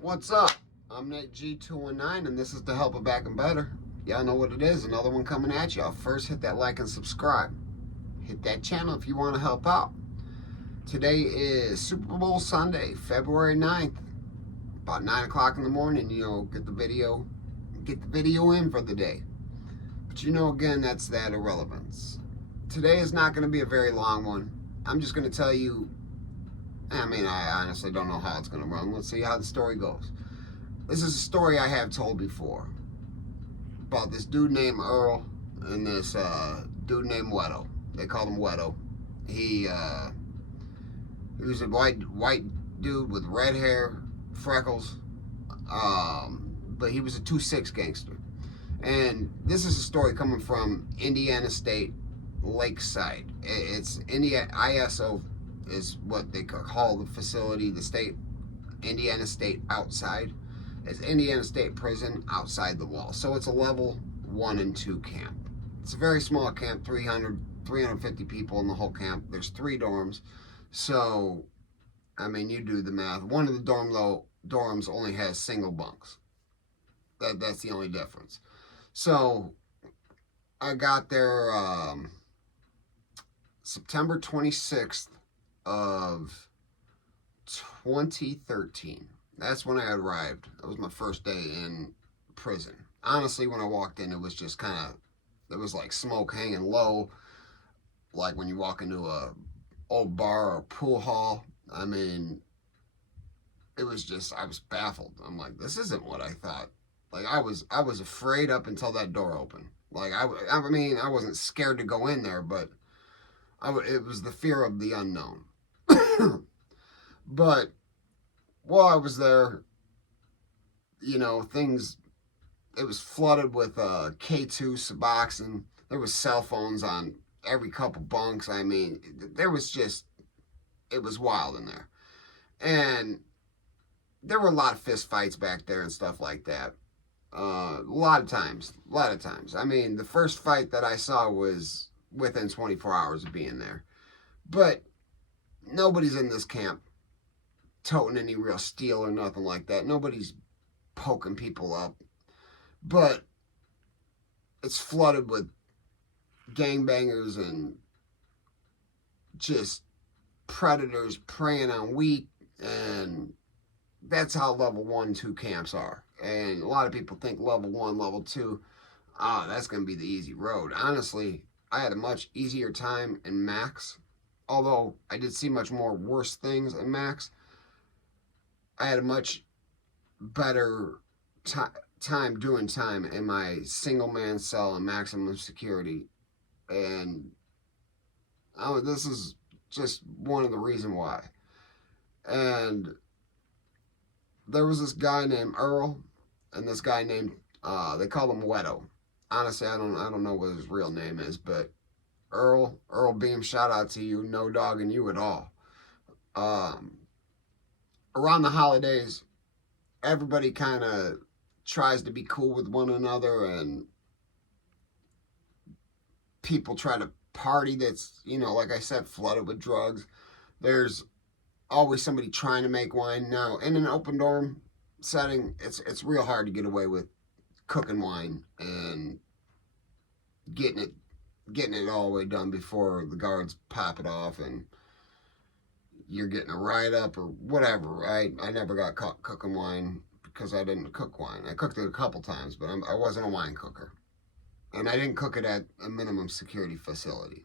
What's up? I'm Nate G219 and this is to help it back and better. Y'all know what it is, another one coming at y'all. First, hit that like and subscribe. Hit that channel if you want to help out. Today is Super Bowl Sunday, February 9th. About 9 o'clock in the morning, get the video in for the day. But again, that's that irrelevance. Today is not going to be a very long one. I'm just going to tell you, I honestly don't know how it's going to run. Let's see how the story goes. This is a story I have told before about this dude named Earl and this dude named Wedo. They called him Wedo. He was a white dude with red hair, freckles, but he was a 2-6 gangster. And this is a story coming from Indiana State, Lakeside. It's ISO is what they call the facility, the state, Indiana State outside. It's Indiana State Prison outside the wall. So it's a level 1 and 2 camp. It's a very small camp, 350 people in the whole camp. There's 3 dorms. So, you do the math. One of the dorms only has single bunks. That's the only difference. So, I got there September 26th of 2013. That's when I arrived. That was my first day in prison. Honestly, when I walked in, it was just there was like smoke hanging low, like when you walk into a old bar or pool hall. It was just, I was baffled. I'm like, this isn't what I thought. Like, I was afraid up until that door opened. Like, I wasn't scared to go in there, but it was the fear of the unknown. But while I was there, it was flooded with K2 Suboxone. There was cell phones on every couple bunks. It was wild in there. And there were a lot of fist fights back there and stuff like that. A lot of times. The first fight that I saw was within 24 hours of being there. But nobody's in this camp toting any real steel or nothing like that. Nobody's poking people up. But it's flooded with gangbangers and just predators preying on wheat, and that's how level 1, 2 camps are. And a lot of people think level 1, level 2, that's going to be the easy road. Honestly, I had a much easier time in Max, although I did see much more worse things in Max. I had a much better time doing time in my single-man cell in maximum security. And this is just one of the reasons why. And there was this guy named Earl and this guy named, they call him Wedo. Honestly, I don't know what his real name is, but Earl Beam, shout out to you, no dogging you at all. Around the holidays, everybody kind of tries to be cool with one another, and people try to party that's, like I said, flooded with drugs. There's always somebody trying to make wine. Now, in an open dorm setting, it's real hard to get away with cooking wine and getting it all the way done before the guards pop it off and you're getting a write-up or whatever, right? I never got caught cooking wine because I didn't cook wine. I cooked it a couple times, but I wasn't a wine cooker. And I didn't cook it at a minimum security facility.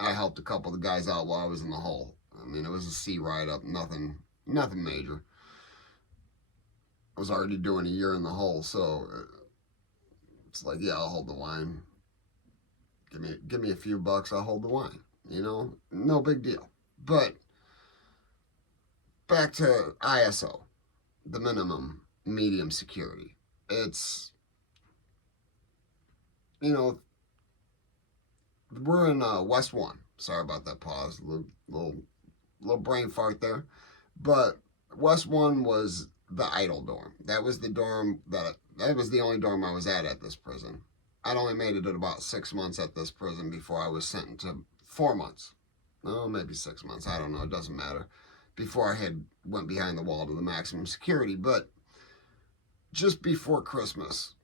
I helped a couple of the guys out while I was in the hole. It was a C write-up, nothing major. I was already doing a year in the hole, so it's like, yeah, I'll hold the wine. Give me a few bucks, I'll hold the wine. No big deal. But back to ISO, the minimum medium security. It's, we're in West 1. Sorry about that pause, little brain fart there. But West 1 was the idle dorm. That was the dorm that was the only dorm I was at this prison. I'd only made it at about 6 months at this prison before I was sentenced to 4 months. Oh, maybe 6 months. I don't know. It doesn't matter. before I had went behind the wall to the maximum security. But just before Christmas,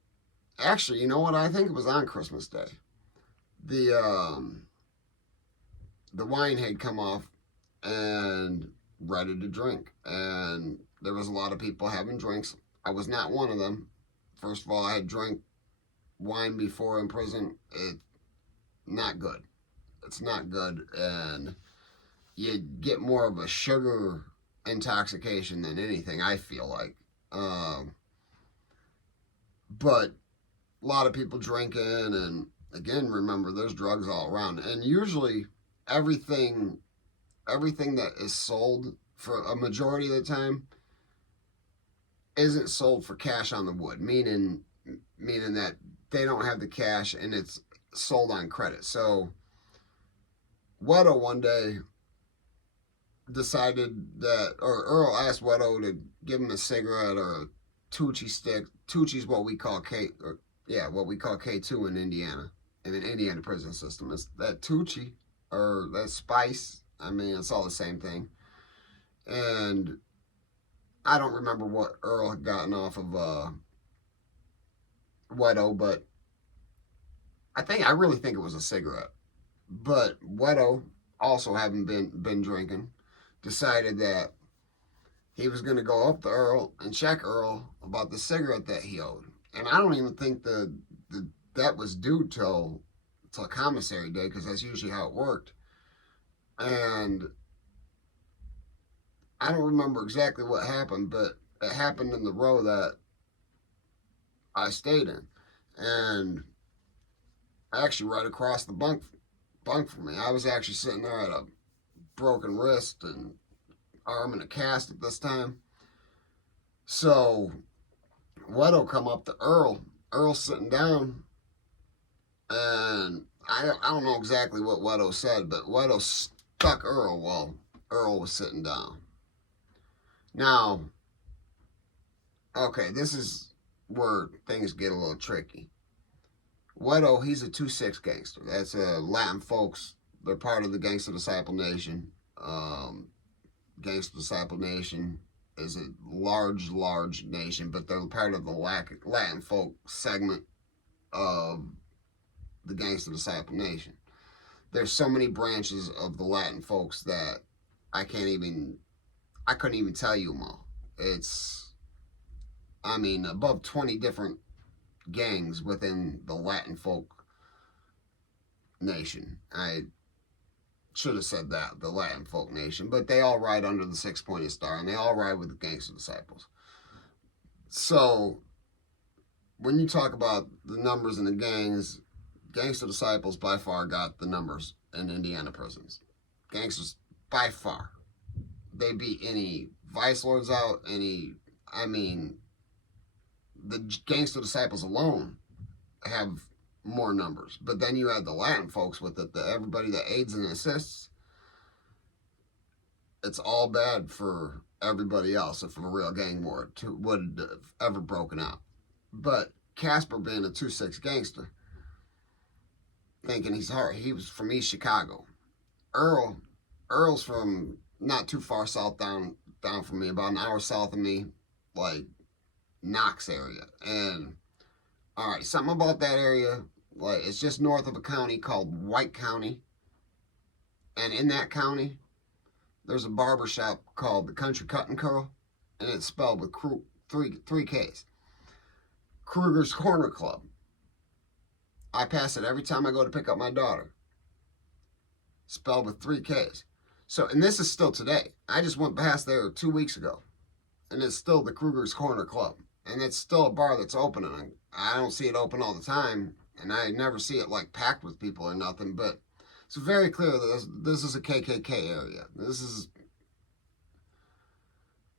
actually, you know what? I think it was on Christmas Day. The the wine had come off and ready to drink, and there was a lot of people having drinks. I was not one of them. First of all, I had drank wine before in prison. It's not good. It's not good, and you get more of a sugar intoxication than anything, I feel like. But a lot of people drinking, and again, remember, there's drugs all around, and usually everything everything that is sold for a majority of the time isn't sold for cash on the wood, meaning that they don't have the cash and it's sold on credit. So Weddle one day decided that, or Earl asked Weddle to give him a cigarette or a Tucci stick. Tucci's what we call what we call K2 in Indiana, in an Indiana prison system. It's that Tucci or that spice. I mean, it's all the same thing. And I don't remember what Earl had gotten off of Weddle, but I really think it was a cigarette. But Weddle, also having been drinking, decided that he was going to go up to Earl and check Earl about the cigarette that he owed. And I don't even think that was due till commissary day, because that's usually how it worked. And I don't remember exactly what happened, but it happened in the row that I stayed in. And actually right across the bunk from me. I was actually sitting there at a broken wrist and arm in a cast at this time. So Weddle come up to Earl. Earl's sitting down, and I don't know exactly what Weddle said, but Weddle stuck Earl while Earl was sitting down. Now, okay, this is where things get a little tricky. Weddle, he's a 2-6 gangster. That's Latin folks. They're part of the Gangster Disciple Nation. Gangster Disciple Nation is a large nation, but they're part of the Latin folk segment of the Gangster Disciple Nation. There's so many branches of the Latin folks that I couldn't even tell you them all. It's, above 20 different gangs within the Latin folk nation. I should have said that, the Latin folk nation, but they all ride under the 6-pointed star, and they all ride with the Gangster Disciples. So when you talk about the numbers in the gangs, Gangster Disciples by far got the numbers in Indiana prisons. Gangsters, by far, they beat any vice lords out, the Gangster Disciples alone have more numbers. But then you have the Latin folks with it, everybody that aids and assists. It's all bad for everybody else if a real gang war would have ever broken out. But Casper, being a 2-6 gangster, thinking he's hard, he was from East Chicago. Earl's from not too far south down from me, about an hour south of me, like Knox area. And all right, something about that area, like, it's just north of a county called White County, and in that county there's a barber shop called the Country Cut and Curl, and it's spelled with three K's. Kruger's Corner Club. I pass it every time I go to pick up my daughter. Spelled with 3 K's. So, and this is still today. I just went past there 2 weeks ago, and it's still the Kruger's Corner Club. And it's still a bar that's open, and I don't see it open all the time, and I never see it like packed with people or nothing, but it's very clear that this is a KKK area. This is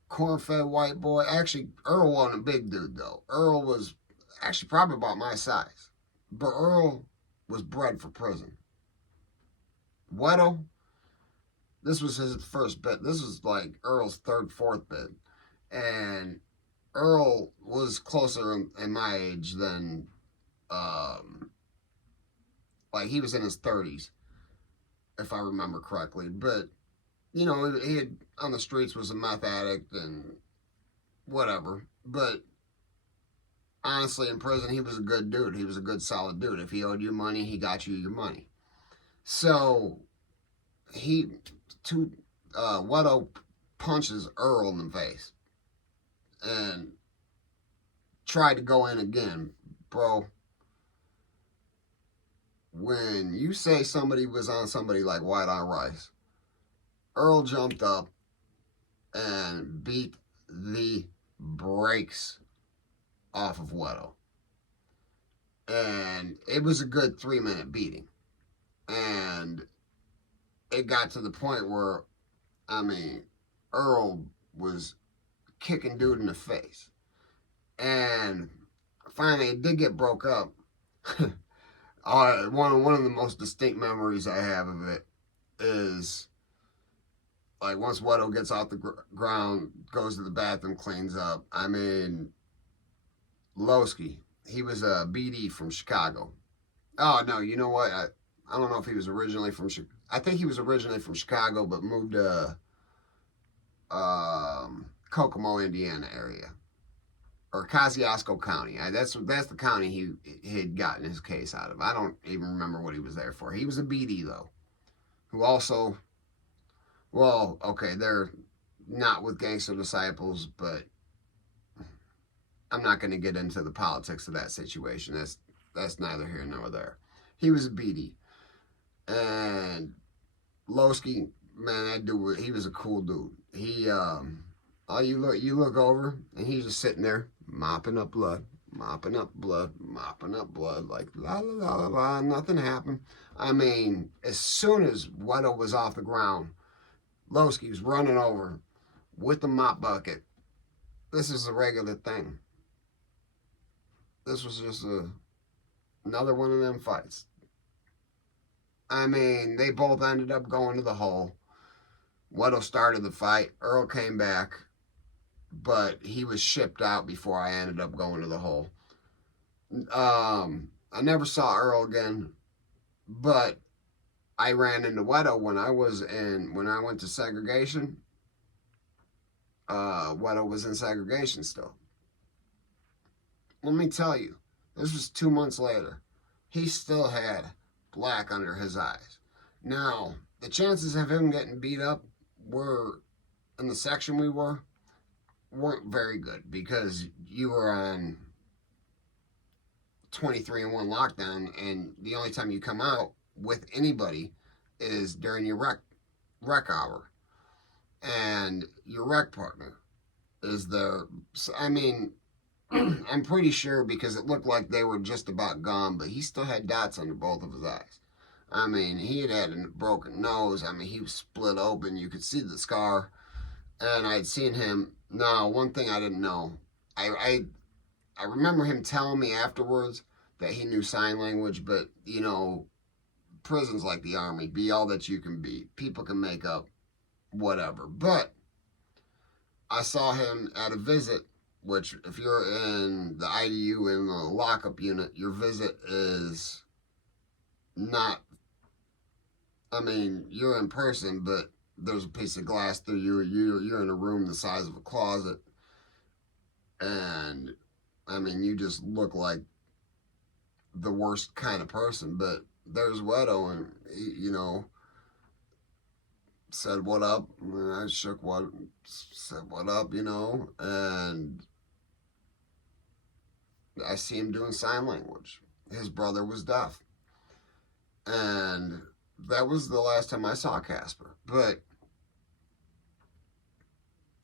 corn-fed white boy. Actually, Earl wasn't a big dude, though. Earl was actually probably about my size, but Earl was bred for prison. Weddle, this was his first bit. This was like Earl's 3rd, 4th bit, and Earl was closer in my age than, like, he was in his 30s, if I remember correctly. But you know, he had on the streets was a meth addict and whatever. But honestly, in prison, he was a good dude. He was a good, solid dude. If he owed you money, he got you your money. So he, two, Wedo punches Earl in the face and tried to go in again. Bro, when you say somebody was on somebody like white on rice, Earl jumped up and beat the brakes off of Wedo. And it was a good 3-minute beating. And it got to the point where, I mean, Earl was kicking dude in the face. And finally, it did get broke up. One of the most distinct memories I have of it is like once Wedo gets off the ground, goes to the bathroom, cleans up. I mean, Lowski, he was a BD from Chicago. Oh no, you know what? I don't know if he was originally from. I think he was originally from Chicago, but moved to Kokomo, Indiana area, or Kosciuszko County. That's the county he had gotten his case out of. I don't even remember what he was there for. He was a BD though, who also, well, okay, they're not with Gangster Disciples, but I'm not going to get into the politics of that situation. That's neither here nor there. He was a BD, and Lowski, man, that dude, he was a cool dude. He, you look over, and he's just sitting there mopping up blood, mopping up blood, mopping up blood, like la la la la la. Nothing happened. I mean, as soon as Wedo was off the ground, Lowski was running over with the mop bucket. This is a regular thing. This was just another one of them fights. I mean, they both ended up going to the hole. Wedo started the fight. Earl came back, but he was shipped out before I ended up going to the hole. I never saw Earl again, but I ran into Wedo when I went to segregation. Wedo was in segregation still. Let me tell you, this was 2 months later. He still had black under his eyes. Now, the chances of him getting beat up were, in the section we weren't very good because you were on 23-1 lockdown, and the only time you come out with anybody is during your rec hour. And your rec partner is there. I mean, I'm pretty sure because it looked like they were just about gone, but he still had dots under both of his eyes. I mean, he had a broken nose. I mean, he was split open. You could see the scar. And I'd seen him. Now, one thing I didn't know, I remember him telling me afterwards that he knew sign language, but, you know, prison's like the army. Be all that you can be. People can make up whatever. But I saw him at a visit, which if you're in the IDU in the lockup unit, your visit is not, I mean, you're in person, but there's a piece of glass through you. You're in a room the size of a closet. And, I mean, you just look like the worst kind of person. But there's Wedo, and, you know, said what up. And I said what up, you know, and I see him doing sign language. His brother was deaf. And that was the last time I saw Casper. But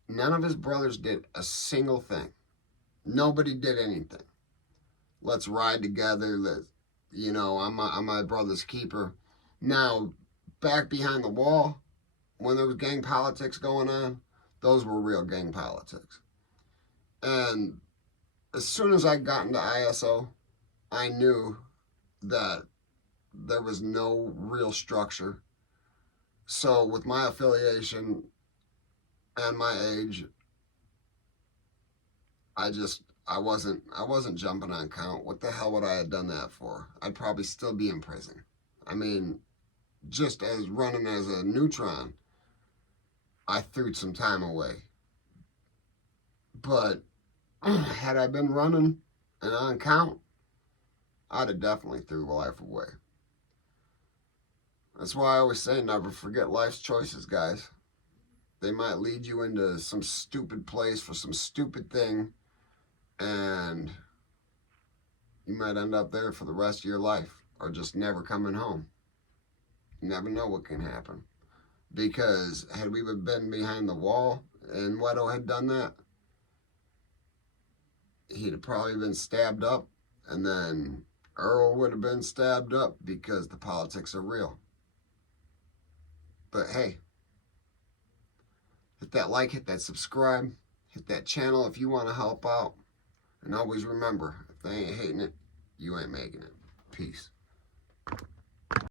none of his brothers did a single thing. Nobody did anything. Let's ride together. You know, I'm my brother's keeper. Now, back behind the wall, when there was gang politics going on, those were real gang politics. And as soon as I got into ISO, I knew that there was no real structure. So with my affiliation and my age, I wasn't jumping on count. What the hell would I have done that for? I'd probably still be in prison. I mean, just as running as a neutron, I threw some time away. But had I been running and on count, I'd have definitely threw life away. That's why I always say never forget life's choices, guys. They might lead you into some stupid place for some stupid thing, and you might end up there for the rest of your life or just never coming home. You never know what can happen. Because had we been behind the wall and Weddle had done that, he'd have probably been stabbed up, and then Earl would have been stabbed up because the politics are real. But hey, hit that like, hit that subscribe, hit that channel if you want to help out. And always remember, if they ain't hating it, you ain't making it. Peace.